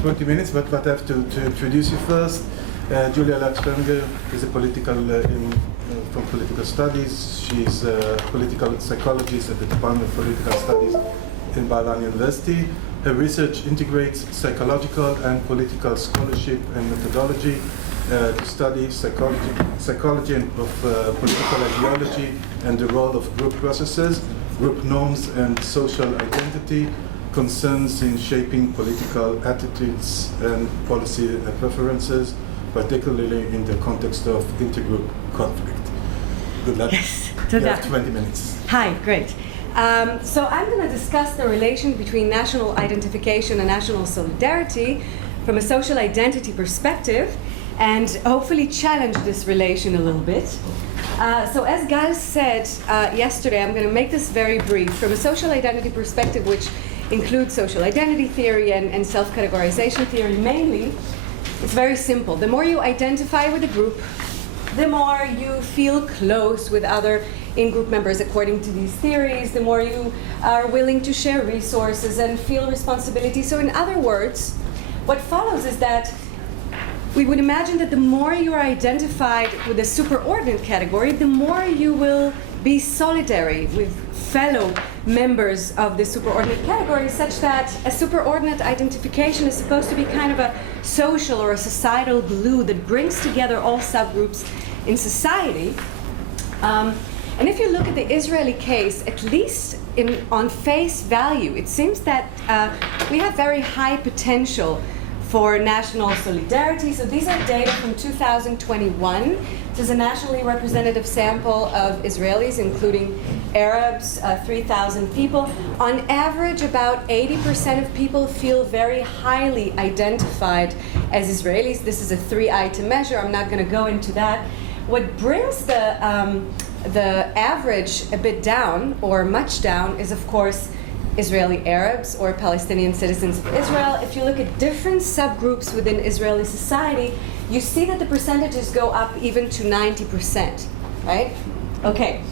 20 minutes, but I have to introduce you first. Julia Elad-Strenger is a from political studies. She's a political psychologist at the Department of Political Studies in Bar Ilan University. Her research integrates psychological and political scholarship and methodology to study psychology of political ideology and the role of group processes, group norms and social identity, concerns in shaping political attitudes and policy preferences, particularly in the context of intergroup conflict. Good luck. Yes, you have 20 minutes. Hi, great. So I'm going to discuss the relation between national identification and national solidarity from a social identity perspective, and hopefully challenge this relation a little bit. So as Gal said yesterday, I'm going to make this very brief. From a social identity perspective, which includes social identity theory and self-categorization theory mainly, it's very simple. The more you identify with a group, the more you feel close with other in-group members according to these theories, the more you are willing to share resources and feel responsibility. So in other words, what follows is that we would imagine that the more you are identified with a superordinate category, the more you will be solidary with fellow members of the superordinate category, such that a superordinate identification is supposed to be kind of a social or a societal glue that brings together all subgroups in society. And if you look at the Israeli case, at least on face value, it seems that we have very high potential for national solidarity. So these are data from 2021. This is a nationally representative sample of Israelis, including Arabs, 3,000 people. On average, about 80% of people feel very highly identified as Israelis. This is a 3-item measure. I'm not going to go into that. What brings the average a bit down, or much down, is of course Israeli Arabs or Palestinian citizens of Israel. If you look at different subgroups within Israeli society, you see that the percentages go up even to 90%, right? Okay.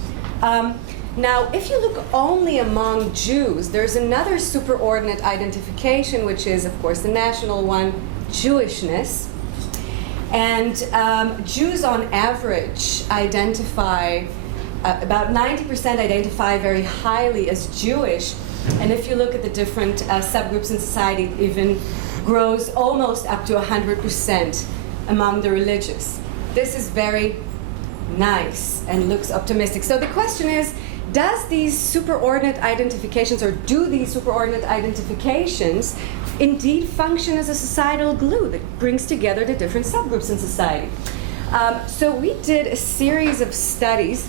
Now, if you look only among Jews, there's another superordinate identification, which is, of course, the national one, Jewishness. And Jews, on average, identify, about 90% identify very highly as Jewish. And if you look at the different subgroups in society, it even grows almost up to 100% among the religious. This is very nice and looks optimistic. So the question is, does these superordinate identifications, or do these superordinate identifications indeed function as a societal glue that brings together the different subgroups in society? So we did a series of studies.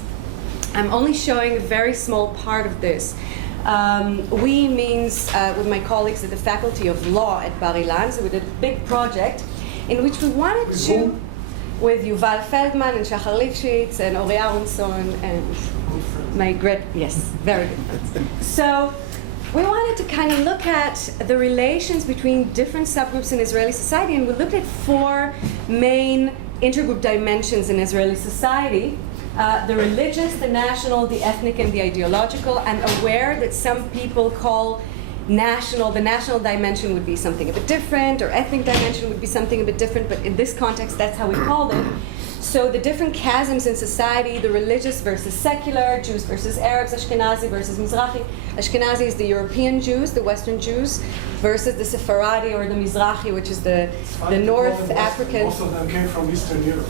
I'm only showing a very small part of this. We means with my colleagues at the Faculty of Law at Bar Ilan, so we did a big project in which we wanted to, with Yuval Feldman and Shachar Lifshitz and Ori Aronson and my great, yes, very good. So we wanted to kind of look at the relations between different subgroups in Israeli society, and we looked at 4 main intergroup dimensions in Israeli society. The religious, the national, the ethnic, and the ideological. I'm aware that some people call the national dimension would be something a bit different, or ethnic dimension would be something a bit different, but in this context, that's how we call it. So the different chasms in society, the religious versus secular, Jews versus Arabs, Ashkenazi versus Mizrahi. Ashkenazi is the European Jews, the Western Jews, versus the Sephardi or the Mizrahi, which is the North African. Most of them came from Eastern Europe.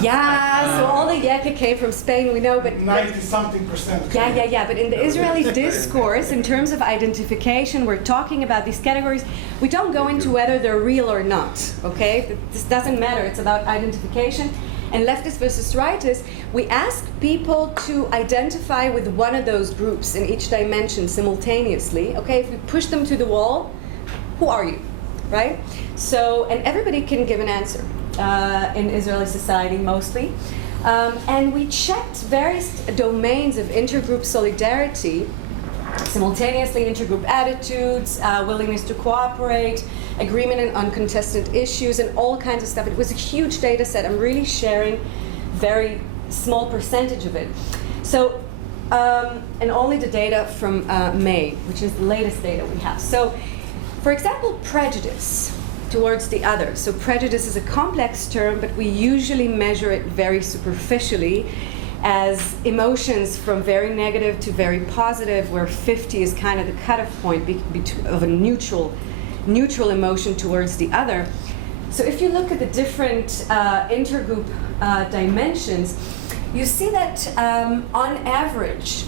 Yeah, so all the Yekka came from Spain, we know, but 90-something%. Yeah. But in the Israeli discourse, in terms of identification, we're talking about these categories. We don't go into whether they're real or not, okay? This doesn't matter. It's about identification. And leftist versus rightist, we ask people to identify with one of those groups in each dimension simultaneously, okay? If we push them to the wall, who are you, right? So, and everybody can give an answer. In Israeli society mostly. And we checked various domains of intergroup solidarity, simultaneously intergroup attitudes, willingness to cooperate, agreement on uncontested issues, and all kinds of stuff. It was a huge data set. I'm really sharing very small percentage of it. So, and only the data from May, which is the latest data we have. So For example, prejudice towards the other. So prejudice is a complex term, but we usually measure it very superficially as emotions from very negative to very positive, where 50 is kind of the cutoff point of a neutral emotion towards the other. So if you look at the different intergroup dimensions, you see that on average,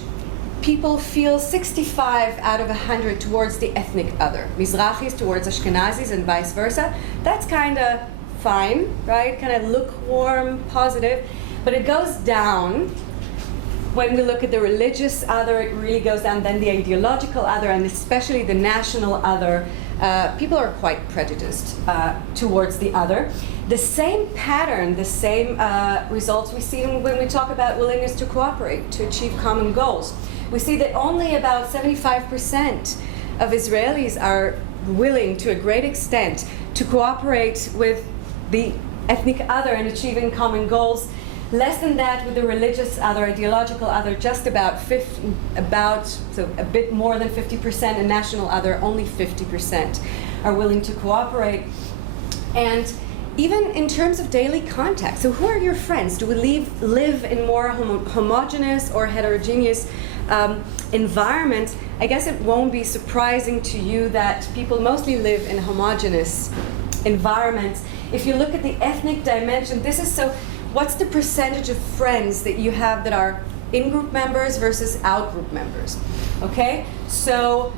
people feel 65 out of 100 towards the ethnic other. Mizrachis towards Ashkenazis and vice versa. That's kind of fine, right? Kind of lukewarm, positive. But it goes down when we look at the religious other. It really goes down. Then the ideological other, and especially the national other. People are quite prejudiced towards the other. The same pattern, the same results we see when we talk about willingness to cooperate, to achieve common goals. We see that only about 75% of Israelis are willing, to a great extent, to cooperate with the ethnic other in achieving common goals. Less than that with the religious other, ideological other, just about a bit more than 50%, and national other, only 50% are willing to cooperate. And even in terms of daily contact, so who are your friends? Do we live in more homogeneous or heterogeneous environments? I guess it won't be surprising to you that people mostly live in homogeneous environments. If you look at the ethnic dimension, this is so. What's the percentage of friends that you have that are in-group members versus out-group members? Okay, so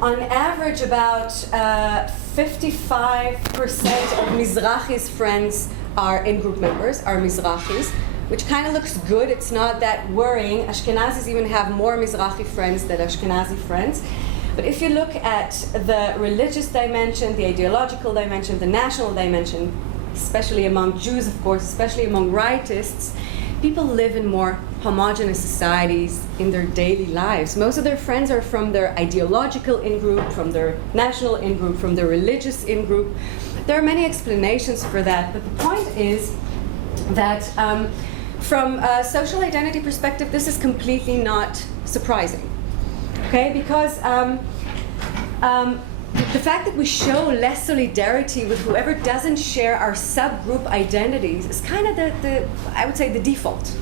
on average, about 55% of Mizrahi's friends are in-group members, are Mizrahis, which kind of looks good. It's not that worrying. Ashkenazis even have more Mizrahi friends than Ashkenazi friends. But if you look at the religious dimension, the ideological dimension, the national dimension, especially among Jews, of course, especially among rightists, people live in more homogeneous societies in their daily lives. Most of their friends are from their ideological in-group, from their national in-group, from their religious in-group. There are many explanations for that, but the point is that from a social identity perspective, this is completely not surprising, okay? Because the fact that we show less solidarity with whoever doesn't share our subgroup identities is kind of I would say, the default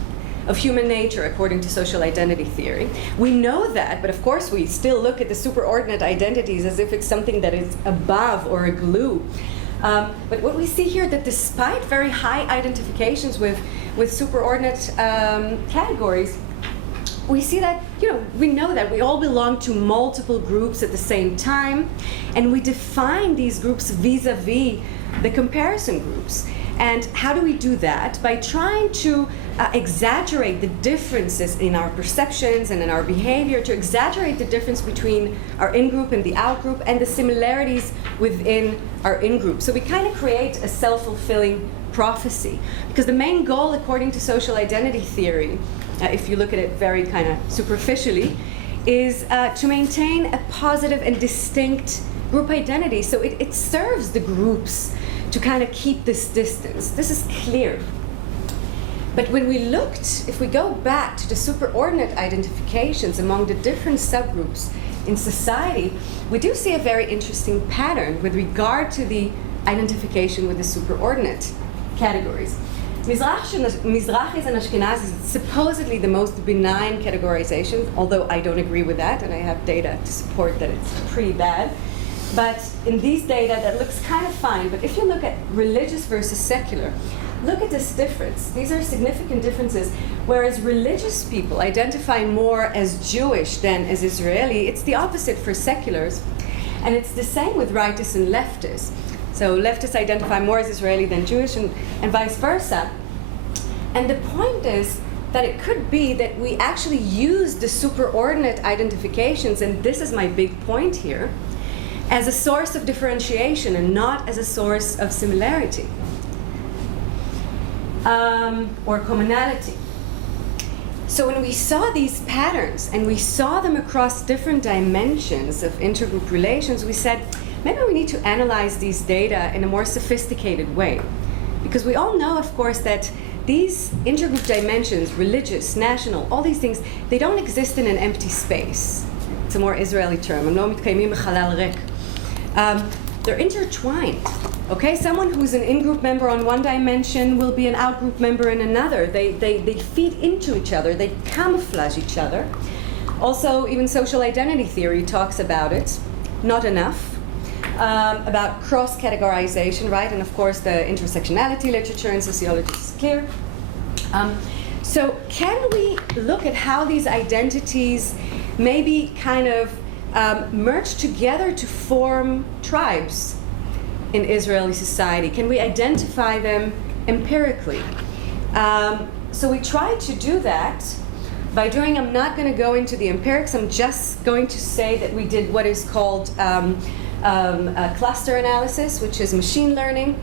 of human nature according to social identity theory. We know that, but of course we still look at the superordinate identities as if it's something that is above or a glue. But what we see here, that despite very high identifications with superordinate categories, we see that, we know that we all belong to multiple groups at the same time, and we define these groups vis-a-vis the comparison groups. And how do we do that? By trying to exaggerate the differences in our perceptions and in our behavior, to exaggerate the difference between our in-group and the out-group, and the similarities within our in-group. So we kind of create a self-fulfilling prophecy. Because the main goal, according to social identity theory, if you look at it very kind of superficially, is to maintain a positive and distinct group identity. So it serves the groups to kind of keep this distance. This is clear. But when we looked, if we go back to the superordinate identifications among the different subgroups in society, we do see a very interesting pattern with regard to the identification with the superordinate categories. Mizrahis and Ashkenazis, it's supposedly the most benign categorization, although I don't agree with that, and I have data to support that it's pretty bad. But in these data, that looks kind of fine. But if you look at religious versus secular, look at this difference. These are significant differences. Whereas religious people identify more as Jewish than as Israeli, it's the opposite for seculars. And it's the same with rightists and leftists. So leftists identify more as Israeli than Jewish, and vice versa. And the point is that it could be that we actually use the superordinate identifications, and this is my big point here, as a source of differentiation and not as a source of similarity or commonality. So when we saw these patterns and we saw them across different dimensions of intergroup relations, we said, maybe we need to analyze these data in a more sophisticated way. Because we all know, of course, that these intergroup dimensions, religious, national, all these things, they don't exist in an empty space. It's a more Israeli term. They're intertwined. Okay, someone who's an in-group member on one dimension will be an out-group member in another. They feed into each other. They camouflage each other. Also, even social identity theory talks about it. Not enough. About cross-categorization, right? And of course, the intersectionality literature in sociology is clear. So can we look at how these identities maybe kind of merge together to form tribes in Israeli society? Can we identify them empirically? So we tried to do that by doing, I'm not going to go into the empirics, I'm just going to say that we did what is called cluster analysis, which is machine learning,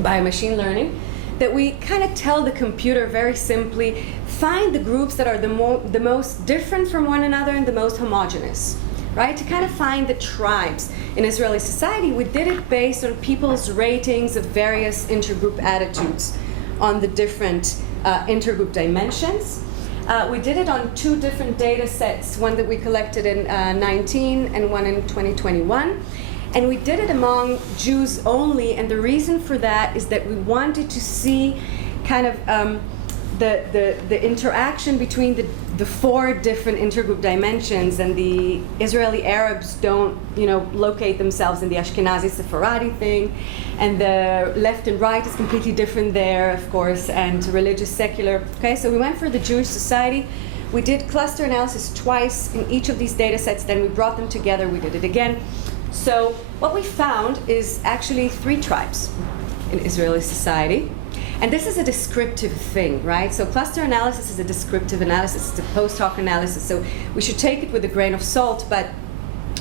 by machine learning, that we kind of tell the computer very simply, find the groups that are the most different from one another and the most homogeneous, right? To kind of find the tribes in Israeli society. We did it based on people's ratings of various intergroup attitudes on the different intergroup dimensions. We did it on 2 different data sets, one that we collected in 19 and one in 2021. And we did it among Jews only, and the reason for that is that we wanted to see kind of the interaction between the 4 different intergroup dimensions, and the Israeli Arabs don't, locate themselves in the Ashkenazi Sephardi thing, and the left and right is completely different there, of course, and religious secular. Okay, so we went for the Jewish society. We did cluster analysis twice in each of these data sets, then we brought them together, we did it again. So what we found is actually 3 tribes in Israeli society. And this is a descriptive thing, right? So cluster analysis is a descriptive analysis, it's a post hoc analysis, so we should take it with a grain of salt, but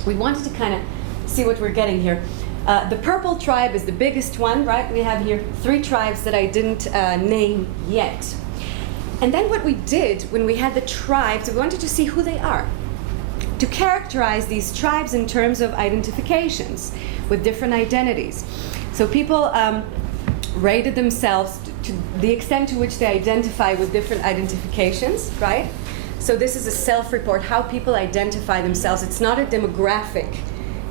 we wanted to kind of see what we're getting here. The purple tribe is the biggest one, right? We have here 3 tribes that I didn't name yet. And then what we did when we had the tribes, we wanted to see who they are, to characterize these tribes in terms of identifications with different identities. So people rated themselves to the extent to which they identify with different identifications, right? So this is a self-report, how people identify themselves. It's not a demographic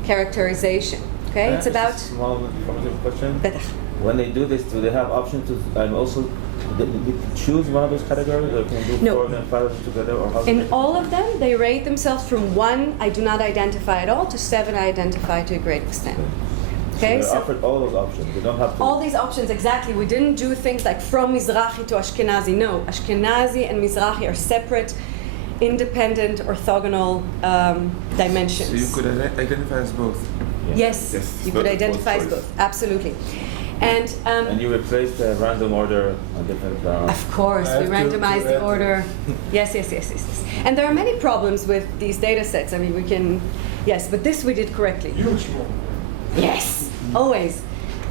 characterization, okay? It's about... Small informative question. Better. When they do this, do they have option to also choose one of those categories, or can do 4 and 5 of them together, or how? In all of them, they rate themselves from 1, I do not identify at all, to 7, I identify to a great extent. Okay, so they're offered all those options. They don't have to. All these options, exactly. We didn't do things like from Mizrahi to Ashkenazi. No, Ashkenazi and Mizrahi are separate, independent, orthogonal dimensions. So you could identify as both? Yes, you could identify as both. Absolutely. And you replace the random order on different. Of course, we randomize the order. Yes. And there are many problems with these data sets. I mean, we can, yes, but this we did correctly. Huge one. Yes, always.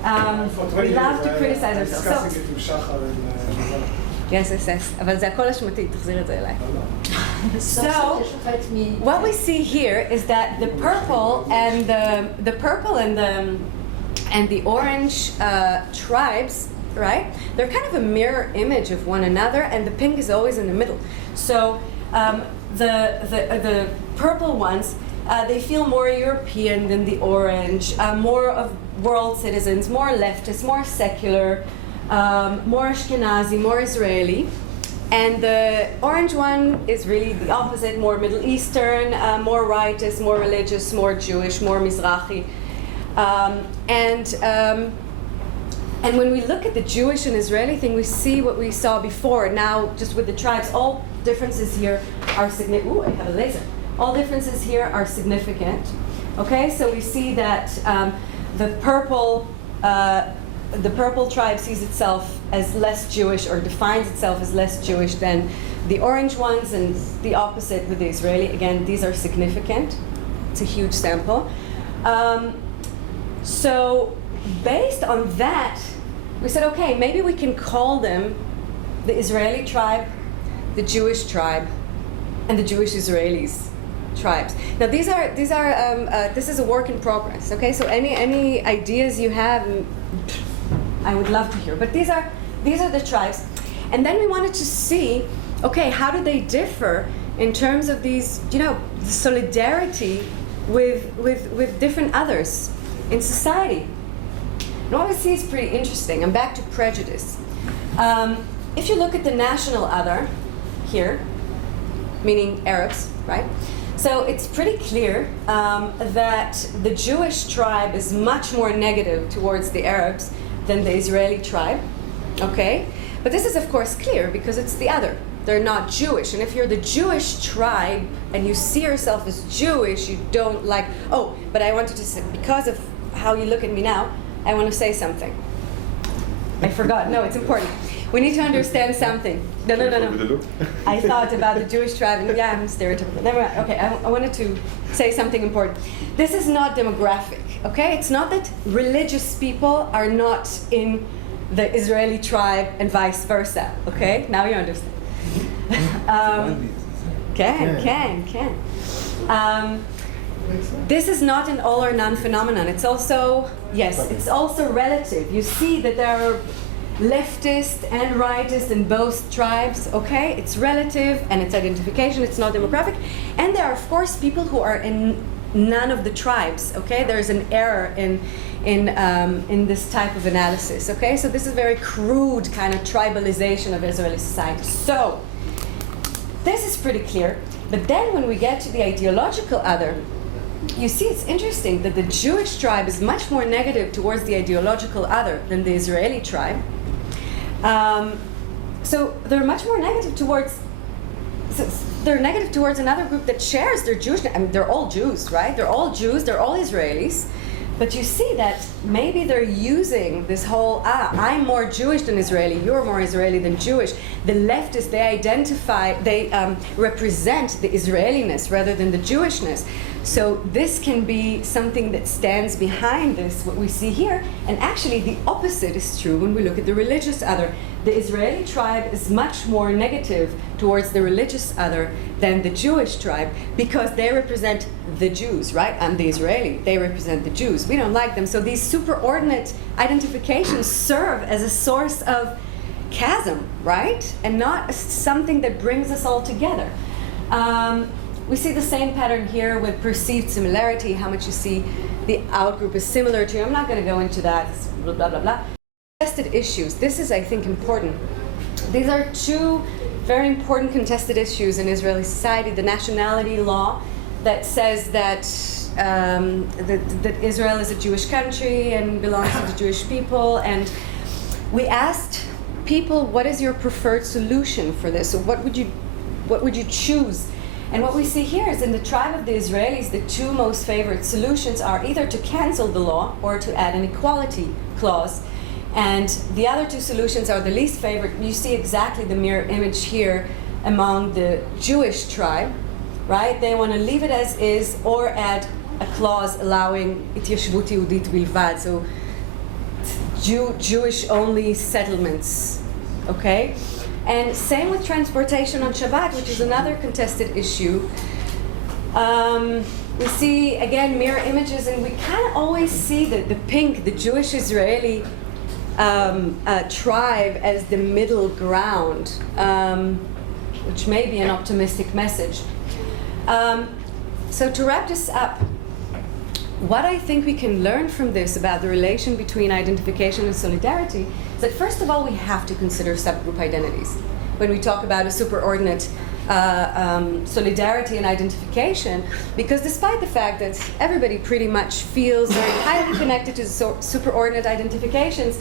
We love to criticize ourselves. discussing it עם שחר Yes. אבל זה הכל אשמתי, תחזיר את זה אליי. So, what we see here is that the purple and the orange tribes, right? They're kind of a mirror image of one another, and the pink is always in the middle. So the purple ones, they feel more European than the orange, more of world citizens, more leftist, more secular, more Ashkenazi, more Israeli. And the orange one is really the opposite, more Middle Eastern, more rightist, more religious, more Jewish, more Mizrahi. And when we look at the Jewish and Israeli thing, we see what we saw before. Now, just with the tribes, all differences here are significant. Ooh, I have a laser. All differences here are significant. Okay, so we see that the purple tribe sees itself as less Jewish, or defines itself as less Jewish than the orange ones, and the opposite with the Israeli. Again, these are significant. It's a huge sample. So based on that, we said, okay, maybe we can call them the Israeli tribe, the Jewish tribe, and the Jewish Israelis tribes. Now this is a work in progress. Okay, so any ideas you have, I would love to hear. But these are the tribes, and then we wanted to see, okay, how do they differ in terms of these, the solidarity with different others. in society. And what we see is pretty interesting. I'm back to prejudice. If you look at the national other here, meaning Arabs, right? So it's pretty clear that the Jewish tribe is much more negative towards the Arabs than the Israeli tribe, okay? But this is of course clear because it's the other. They're not Jewish. And if you're the Jewish tribe and you see yourself as Jewish, you don't like, oh, but I wanted to say, because of how you look at me now, I want to say something. I forgot. No, it's important. We need to understand something. No. I thought about the Jewish tribe, and yeah, I'm stereotypical. Never mind. Okay, I wanted to say something important. This is not demographic, okay? It's not that religious people are not in the Israeli tribe and vice versa, okay? Now you understand. Can. This is not an all or none phenomenon. It's also, it's also relative. You see that there are leftist and rightist in both tribes, okay? It's relative and it's identification, it's not demographic. And there are, of course, people who are in none of the tribes, okay? There's an error in this type of analysis, okay? So this is very crude kind of tribalization of Israeli society. So, this is pretty clear. But then when we get to the ideological other, you see it's interesting that the Jewish tribe is much more negative towards the ideological other than the Israeli tribe. So they're much more negative towards, they're negative towards another group that shares their Jewishness. I mean, they're all Jews, right? They're all Jews, they're all Israelis. But you see that maybe they're using this whole, I'm more Jewish than Israeli, you're more Israeli than Jewish. The leftists, they represent the Israeliness rather than the Jewishness. So this can be something that stands behind this, what we see here. And actually the opposite is true when we look at the religious other. The Israeli tribe is much more negative towards the religious other than the Jewish tribe because they represent the Jews, right? I'm the Israeli, they represent the Jews. We don't like them. So these superordinate identifications serve as a source of chasm, right? And not something that brings us all together. We see the same pattern here with perceived similarity, how much you see the outgroup is similar to you. I'm not going to go into that, blah, blah, blah, blah. Contested issues. This is, I think, important. These are two very important contested issues in Israeli society. The nationality law that says that that Israel is a Jewish country and belongs to the Jewish people. And we asked people, what is your preferred solution for this? So what would you choose? And what we see here is in the tribe of the Israelis, the two most favorite solutions are either to cancel the law or to add an equality clause. And the other two solutions are the least favorite. You see exactly the mirror image here among the Jewish tribe, right? They want to leave it as is or add a clause allowing התיישבות יהודית בלבד, so Jewish-only settlements, okay? And same with transportation on Shabbat, which is another contested issue. We see, again, mirror images, and we kind of always see the pink, the Jewish-Israeli tribe as the middle ground, which may be an optimistic message. So to wrap this up, what I think we can learn from this about the relation between identification and solidarity is that first of all we have to consider subgroup identities when we talk about a superordinate solidarity and identification, because despite the fact that everybody pretty much feels very highly connected to superordinate identifications,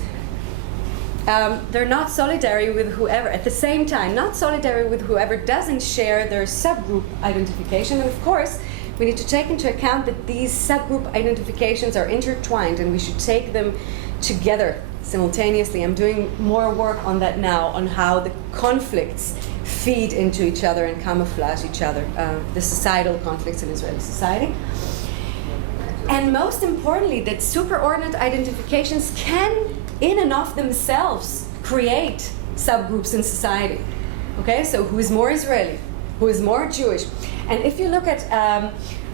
they're not solidary with whoever, at the same time, not solidary with whoever doesn't share their subgroup identification. And of course, we need to take into account that these subgroup identifications are intertwined and we should take them together simultaneously. I'm doing more work on that now, on how the conflicts feed into each other and camouflage each other, the societal conflicts in Israeli society. And most importantly, that superordinate identifications can, in and of themselves, create subgroups in society. Okay, so who is more Israeli? Who is more Jewish? And if you look at a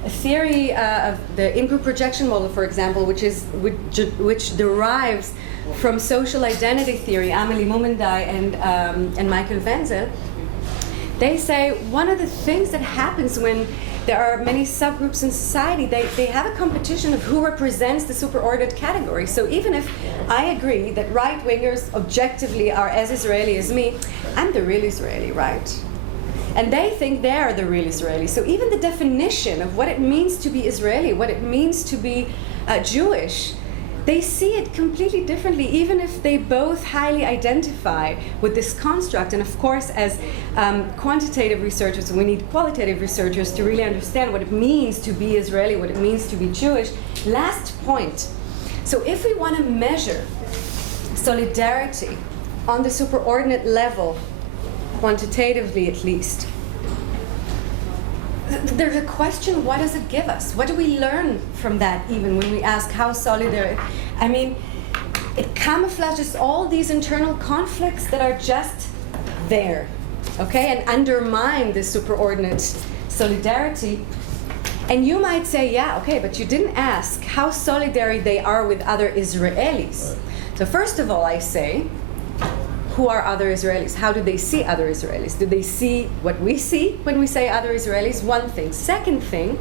theory of the in-group projection model, for example, which derives from social identity theory, Amelie Mumendai and Michael Wenzel, they say one of the things that happens when there are many subgroups in society. They have a competition of who represents the superordinate category. So even if I agree that right-wingers objectively are as Israeli as me, I'm the real Israeli, right? And they think they are the real Israeli. So even the definition of what it means to be Israeli, what it means to be Jewish, they see it completely differently, even if they both highly identify with this construct. And of course, as quantitative researchers, we need qualitative researchers to really understand what it means to be Israeli, what it means to be Jewish. Last point. So if we want to measure solidarity on the superordinate level, quantitatively at least, there's a question, what does it give us? What do we learn from that, even when we ask how solidary? I mean, it camouflages all these internal conflicts that are just there, okay, and undermine this superordinate solidarity. And you might say, yeah, okay, but you didn't ask how solidary they are with other Israelis. So first of all, I say, who are other Israelis? How do they see other Israelis? Do they see what we see when we say other Israelis? One thing. Second thing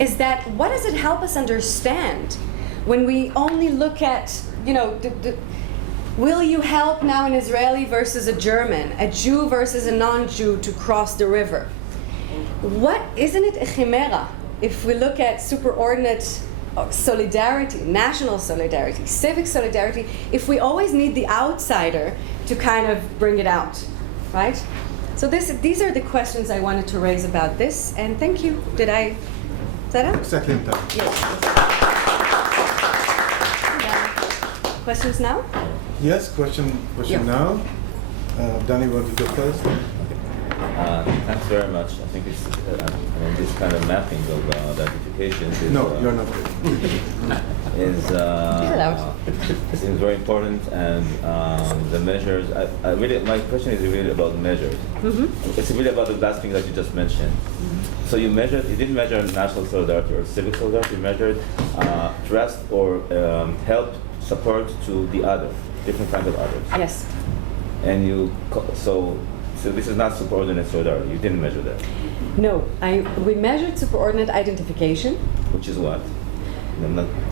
is that what does it help us understand when we only look at, will you help now an Israeli versus a German, a Jew versus a non-Jew to cross the river? Isn't it a chimera if we look at superordinate solidarity, national solidarity, civic solidarity, if we always need the outsider to kind of bring it out, right? So these are the questions I wanted to raise about this, and thank you. Is that up? Exactly in time. Yes. Questions now? Yes, question Yeah. now. Danny, want to go first? Thanks very much. I think it's this kind of mapping of identification is, No, you're not good. seems very important, and the measures. My question is really about measures. Mm-hmm. It's really about the last thing that you just mentioned. Mm-hmm. So you didn't measure national solidarity or civic solidarity. You measured trust or help, support to the other, different kinds of others. Yes. And so this is not superordinate solidarity. You didn't measure that. No, we measured superordinate identification. Which is what?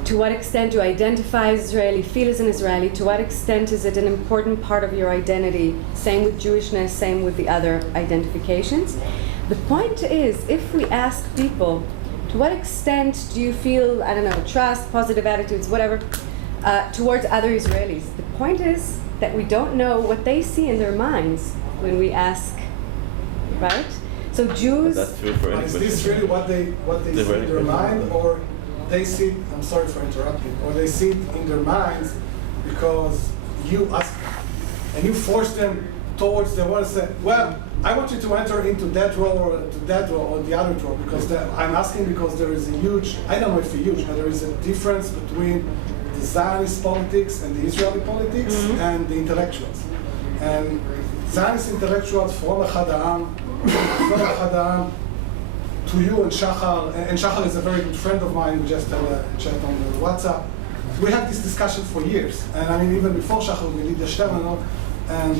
To what extent do you identify as Israeli, feel as an Israeli? To what extent is it an important part of your identity? Same with Jewishness, same with the other identifications. The point is, if we ask people, to what extent do you feel, trust, positive attitudes, whatever, towards other Israelis? The point is that we don't know what they see in their minds when we ask, right? So Jews. But that's true for any Is question. this really what they see in their mind, or they see it, I'm sorry for interrupting, or they see it in their minds because you ask them and you force them towards the one, say, well, I want you to enter into that row or to that row or the other row because I'm asking because there is a huge, I don't know if it's huge, but there is a difference between the Zionist politics and the Israeli politics and the intellectuals. And Zionist intellectuals from Echad Ha'am to you and Shachar is a very good friend of mine. We just had a chat on the WhatsApp. We had this discussion for years, and even before Shachar, we did the Stern, and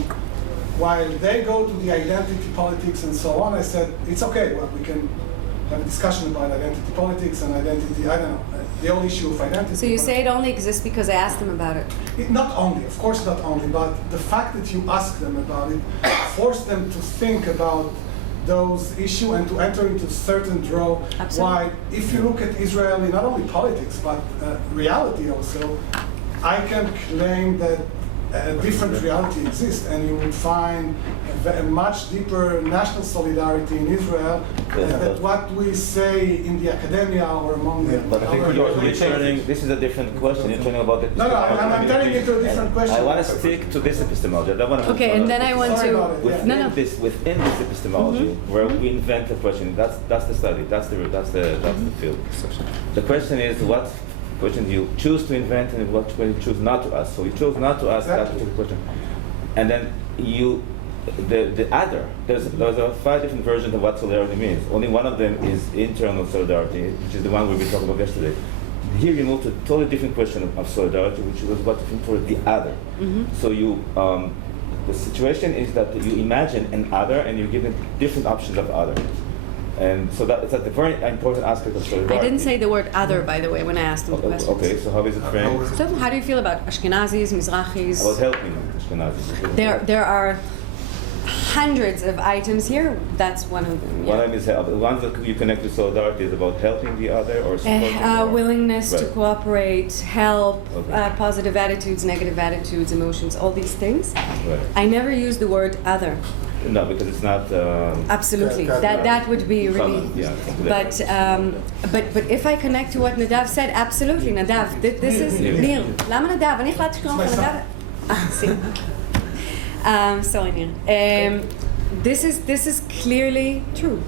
while they go to the identity politics and so on, I said, it's okay, well, we can have a discussion about identity politics and identity, the whole issue of identity. So you say it only exists because I asked them about it? Not only, of course not only, but the fact that you ask them about it forced them to think about those issues and to enter into certain draw. Absolutely. Why, if you look at Israeli, not only politics, but reality also, I can claim that a different reality exists, and you would find a much deeper national solidarity in Israel than what we say in the academia or among the But I think this is a different question. You're talking about the No, I'm turning into a different question. I want to stick to this epistemology. I don't want to Okay, and then I want Sorry to. about it, yeah. Within this epistemology, where we invent a question, that's the study, that's the field. The question is, what question do you choose to invent and what question you choose not to ask? So you chose not to ask that particular question, and then the other. There's 5 different versions of what solidarity means. Only one of them is internal solidarity, which is the one we were talking about yesterday. Here you move to a totally different question of solidarity, which was what for the other. So you. The situation is that you imagine an other and you give them different options of other. And so that's a very important aspect of solidarity. I didn't say the word other, by the way, when I asked him the question. Okay, so how is it framed? So how do you feel about Ashkenazis, Mizrachis? About helping Ashkenazis. There are hundreds of items here. That's one of them. One of them is the ones that you connect to solidarity is about helping the other or supporting willingness to Right. cooperate, help, Okay. positive attitudes, negative attitudes, emotions, all these things. Right. I never use the word other. No, because it's not. Absolutely, that would be really. Common, yeah. But if I connect to what Nadav said, absolutely, Nadav. This is Nir. למה נדב? אני החלטתי שקוראים לך נדב. Sorry, Nir. This is clearly true,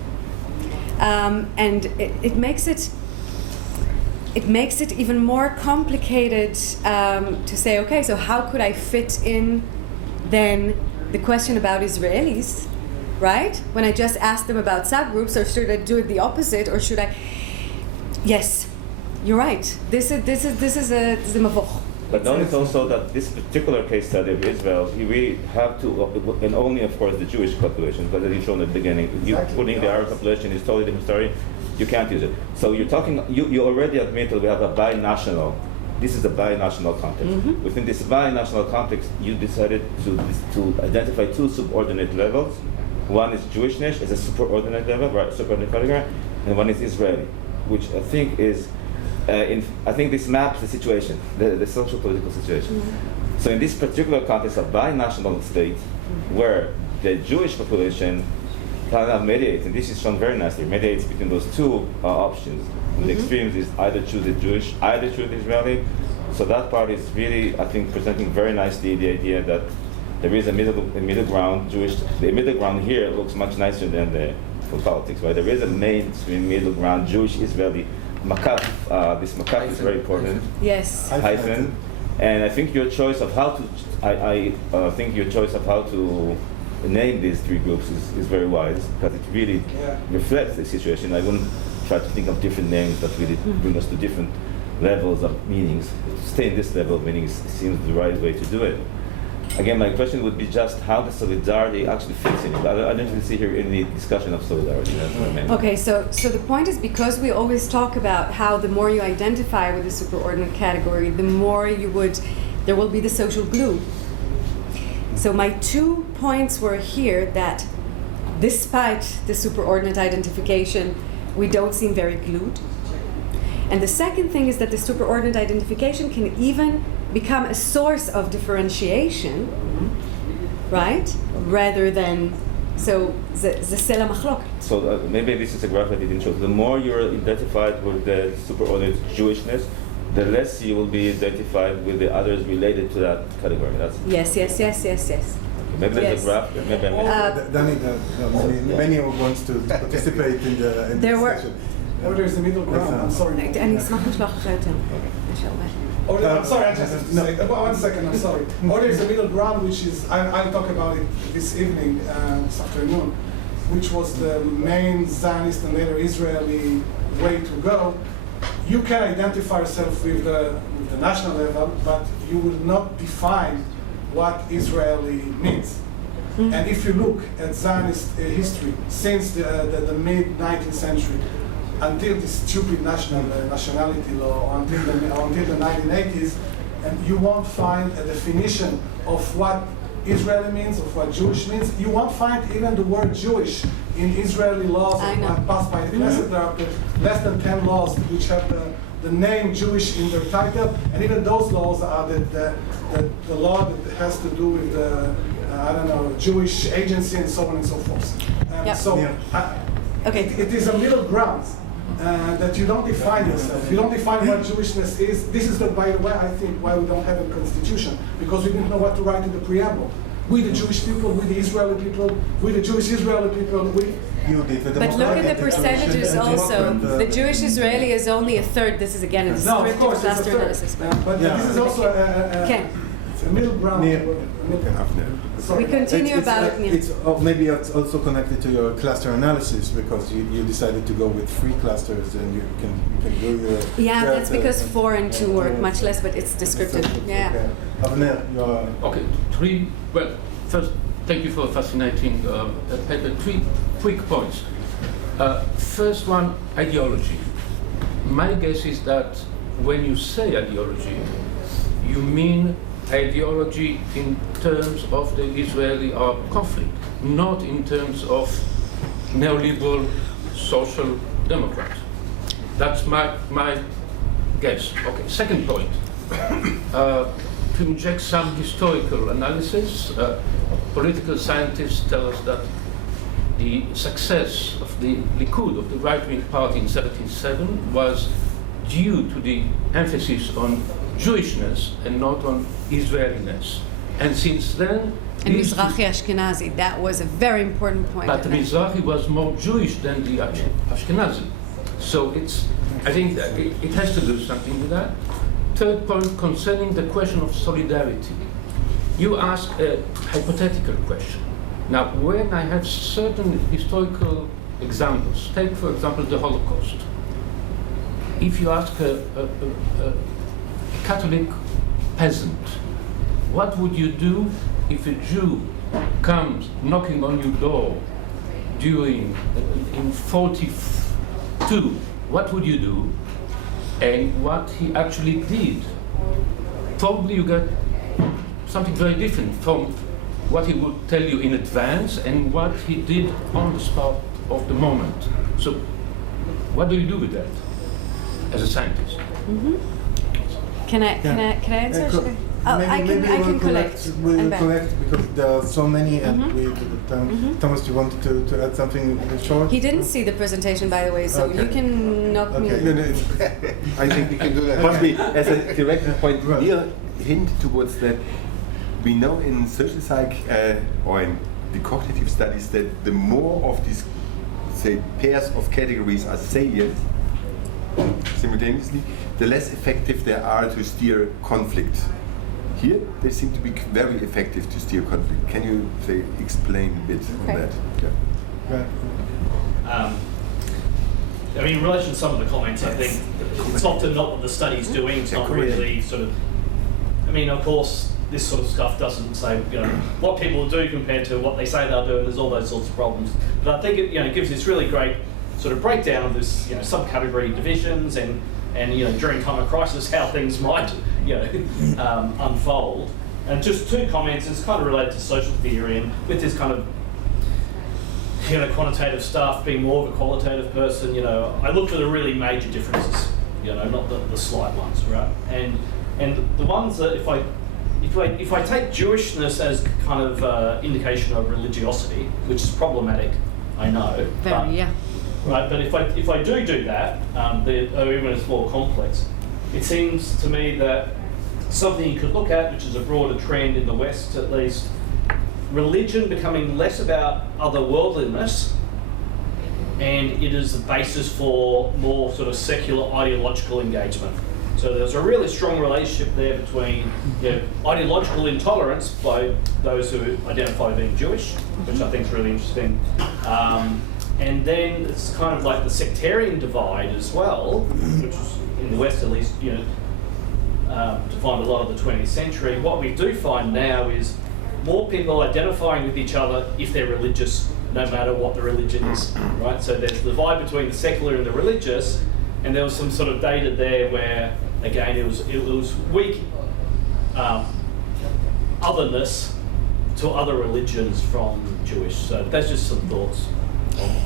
and it makes it even more complicated to say, okay, so how could I fit in then the question about Israelis, right? When I just asked them about subgroups, or should I do it the opposite, or should I? Yes, you're right. This is a mavoch. But notice also that this particular case study of Israel, you really have to, and only of course the Jewish population, because as you showed at the beginning, you putting the Arab population is totally different story. You can't use it. So you're talking. You already admit that we have a binational. This is a binational context. Mm-hmm. Within this binational context, you decided to identify two subordinate levels. One is Jewishness as a superordinate level, right? Superordinate category, and one is Israeli, which I think is. I think this maps the situation, the social political situation. Mm-hmm. So in this particular context of binational state, where the Jewish population kind of mediates, and this is shown very nicely, mediates between those two options. The extremes is either choose the Jewish, either choose the Israeli. So that part is really, I think, presenting very nicely the idea that there is a middle ground Jewish. The middle ground here looks much nicer than for politics, right? There is a mainstream middle ground Jewish Israeli. Makaf, this makaf is very important. Yes. Hyphen. And I think your choice of how to, I think your choice of how to name these three groups is very wise, because it really reflects the situation. I wouldn't try to think of different names that really bring us to different levels of meanings. To stay in this level of meanings seems the right way to do it. Again, my question would be just how the solidarity actually fits in it. I don't really see here any discussion of solidarity. That's what I meant. Okay, so the point is, because we always talk about how the more you identify with the superordinate category, the more there will be the social glue. So my 2 points were here that despite the superordinate identification, we don't seem very glued. And the second thing is that the superordinate identification can even become a source of differentiation, right? Rather than, so the sela machlok. So maybe this is a graph that it didn't show. The more you're identified with the superordinate Jewishness, the less you will be identified with the others related to that category. That's Yes. okay, maybe there's a graph. Maybe Danny, many wants to participate in the discussion. Or there's the middle ground. I'm sorry. אני אשמח לשלוח לך יותר. I'm sorry, I just have to say, 1 second, I'm sorry. Or there's the middle ground, which is, I'll talk about it this evening, this afternoon, which was the main Zionist and later Israeli way to go. You can identify yourself with the national level, but you will not define what Israeli means. And if you look at Zionist history since the mid-19th century, until this stupid nationality law, until the 1980s, and you won't find a definition of what Israeli means, of what Jewish means. You won't find even the word Jewish in Israeli laws passed by the Knesset. There are less than 10 laws which have the name Jewish in their title, and even those laws are the law that has to do with the Jewish agency and so on and so forth. It is a middle ground. That you don't define yourself. You don't define what Jewishness is. This is, by the way, I think, why we don't have a constitution, because we didn't know what to write in the preamble. We, the Jewish people, we, the Israeli people, we, the Jewish Israeli people, we. But look at the percentages also. The Jewish Israeli is only a third. This is again a descriptive cluster analysis. But this is also a middle ground. We continue about it. It's maybe it's also connected to your cluster analysis, because you decided to go with 3 clusters, and you can do your. Yeah, that's because 4 and 2 work much less, but it's descriptive. Yeah. Avner, you're. Okay, 3. Well, first, thank you for a fascinating. 3 quick points. First one, ideology. My guess is that when you say ideology, you mean ideology in terms of the Israeli-Arab conflict, not in terms of neoliberal social democrat. That's my guess. Okay, second point. To inject some historical analysis, political scientists tell us that the success of the Likud, of the right-wing party in 1977, was due to the emphasis on Jewishness and not on Israeliness. And since then... And Mizrahi Ashkenazi, that was a very important point. But Mizrahi was more Jewish than the Ashkenazi. So I think that it has to do something with that. Third point, concerning the question of solidarity. You ask a hypothetical question. Now, when I have certain historical examples, take for example the Holocaust. If you ask a Catholic peasant, what would you do if a Jew comes knocking on your door in 1942? What would you do? And what he actually did? Probably you get something very different from what he would tell you in advance and what he did on the spot of the moment. So, what do you do with that as a scientist? Mm-hmm. Can I answer? I can collect. We'll collect because there are so many, and we to the time. Thomas, you wanted to add something short? He didn't see the presentation, by the way, so you can knock me. I think we can do that. Must be, as a direct point, here, hint towards that. We know in social psych or in the cognitive studies that the more of these, say, pairs of categories are salient simultaneously, the less effective they are to steer conflict. Here, they seem to be very effective to steer conflict. Can you, say, explain a bit on that? Yeah. I mean, in relation to some of the comments, I think it's often not what the study's doing. It's not really sort of. I mean, of course, this sort of stuff doesn't say, what people do compared to what they say they'll do, and there's all those sorts of problems. But I think it gives this really great sort of breakdown of this, subcategory divisions and during time of crisis how things might, unfold. And just two comments. It's kind of related to social theory and with this kind of, quantitative stuff, being more of a qualitative person. I look for the really major differences, not the slight ones, right? And the ones that if I take Jewishness as kind of indication of religiosity, which is problematic, I know. Right, but if I do that, even it's more complex, it seems to me that something you could look at, which is a broader trend in the West at least, religion becoming less about otherworldliness, and it is the basis for more sort of secular ideological engagement. So there's a really strong relationship there between ideological intolerance by those who identify being Jewish, which I think is really interesting. And then it's kind of like the sectarian divide as well, which is in the West at least, defined a lot of the 20th century. What we do find now is more people identifying with each other if they're religious, no matter what the religion is, right? So there's the divide between the secular and the religious, and there was some sort of data there where, again, it was weak otherness to other religions from Jewish. So that's just some thoughts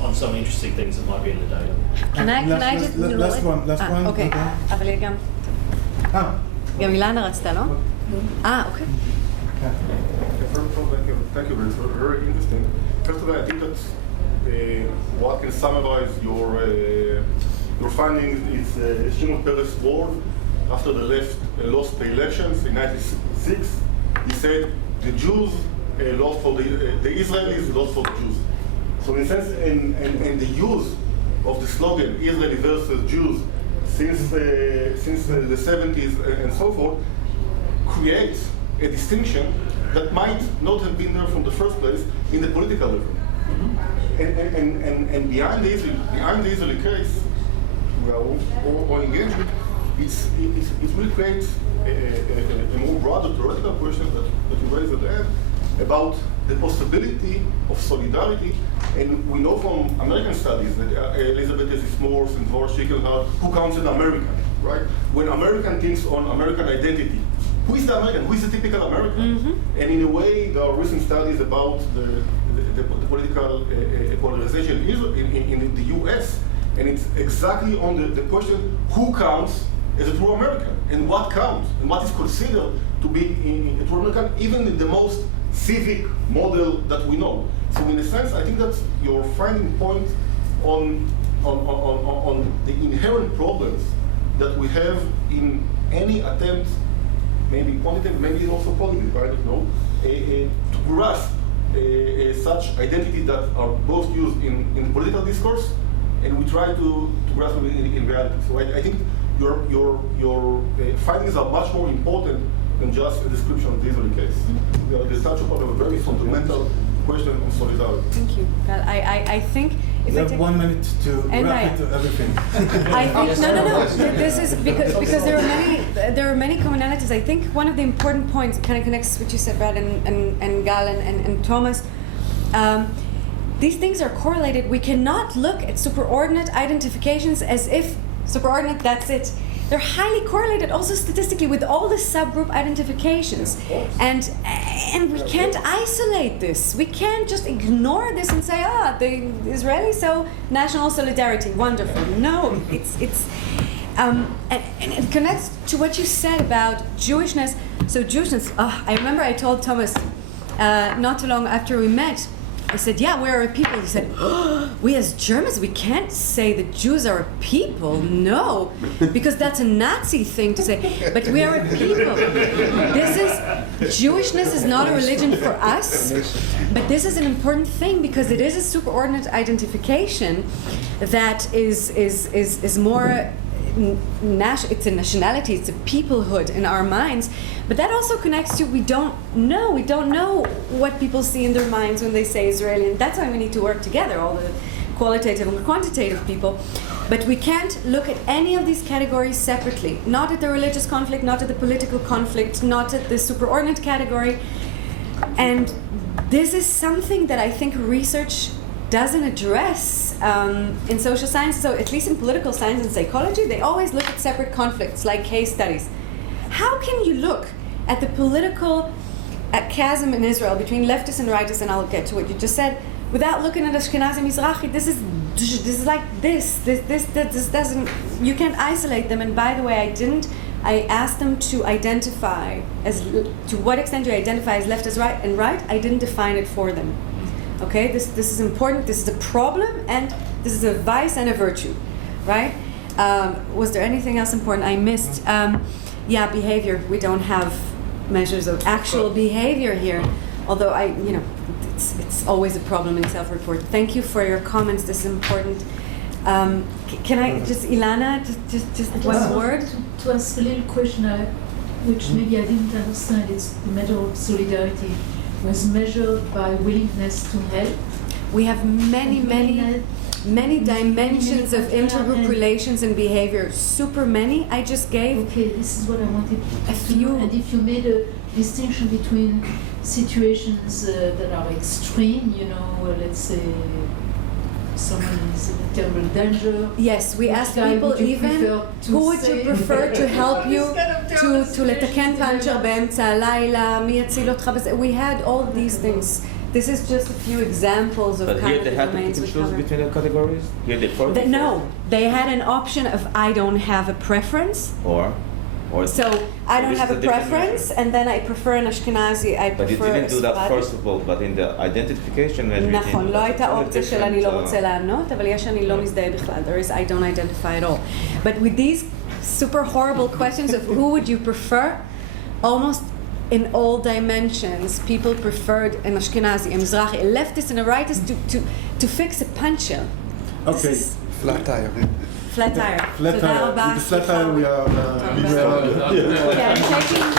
on some interesting things that might be in the data. Can I just... last one. אוקיי, אבל גם... גם אילנה רצתה, לא? אוקיי. Thank you, it's very interesting. First of all, I think that what can summarize your findings is Shimon Peres' word after the left lost the elections in 1996. He said the Jews lost for the Israelis lost for the Jews. So in a sense, and the use of the slogan Israeli versus Jews since the 70s and so forth creates a distinction that might not have been there from the first place in the political level. Mm-hmm. And behind the Israeli case, or engagement, it will create a more broader theoretical question that you raised at the end about the possibility of solidarity. And we know from American studies that Elizabeth Esmores and Dvor Schickelhardt, who counts as American, right? When American thinks on American identity, who is the American? Who is the typical American? Mm-hmm. And in a way, there are recent studies about the political polarization in the US, and it's exactly on the question, who counts as a true American, and what counts, and what is considered to be a true American, even in the most civic model that we know. So in a sense, I think that you're finding point on the inherent problems that we have in any attempt, maybe quantitative, maybe also qualitative, I don't know, to grasp such identity that are both used in political discourse, and we try to grasp it in reality. So I think your findings are much more important than just a description of the Israeli case. They touch upon a very fundamental question on solidarity. Thank you. Well, I think if you I have take 1 minute to wrap it to everything. I think no. This is because there are many commonalities. I think one of the important points kind of connects to what you said, Brad and Gal and Thomas. These things are correlated. We cannot look at superordinate identifications as if superordinate, that's it. They're highly correlated also statistically with all the subgroup identifications. And we can't isolate this. We can't just ignore this and say, the Israelis, so national solidarity, wonderful. No, and it connects to what you said about Jewishness. So Jewishness, I remember I told Thomas not too long after we met, I said, yeah, we are a people. He said, we as Germans, we can't say that Jews are a people. No, because that's a Nazi thing to say. But we are a people. Jewishness is not a religion for us, but this is an important thing because it is a superordinate identification that is more, it's a nationality, it's a peoplehood in our minds. But that also connects to we don't know what people see in their minds when they say Israeli, and that's why we need to work together, all the qualitative and quantitative people. But we can't look at any of these categories separately, not at the religious conflict, not at the political conflict, not at the superordinate category. And this is something that I think research doesn't address in social science. So at least in political science and psychology, they always look at separate conflicts like case studies. How can you look at the political chasm in Israel between leftists and rightists, and I'll get to what you just said, without looking at Ashkenazi Mizrahi? This is like this doesn't, you can't isolate them. And by the way, I asked them to identify to what extent you identify as left as right and right. I didn't define it for them. Okay, this is important. This is a problem, and this is a vice and a virtue, right? Was there anything else important I missed? Behavior. We don't have measures of actual behavior here, although it's always a problem in self-report. Thank you for your comments. This is important. Can I just, Ilana, just one word? To ask a little question, which maybe I didn't understand. It's the matter of solidarity was measured by willingness to help. We have many dimensions of intergroup relations and behavior. Super many. I just gave. Okay, this is what I wanted a few. And if you made a distinction between situations that are extreme, let's say someone is in terrible danger. Yes, we asked people even who would you prefer to help you to לתקן פנצ'ר באמצע הלילה, מי יציל אותך בזה. We had all these things. This is just a few examples of kind of the domains we cover. But here they had to choose between the categories? Here they forced? No, they had an option of I don't have a preference. Or so I don't have a preference, and then I prefer an Ashkenazi, I prefer a But you didn't do that first of all, but in the identification measure. נכון, לא הייתה אופציה של אני לא רוצה לענות, אבל יש אני לא מזדהה בכלל. There is I don't identify at all. But with these super horrible questions of who would you prefer, almost in all dimensions, people preferred an Ashkenazi, a Mizrahi, a leftist and a rightist to fix a puncture. Okay. Flat tire. Flat tire. Flat tire. With the flat tire we are... Okay, I'm taking...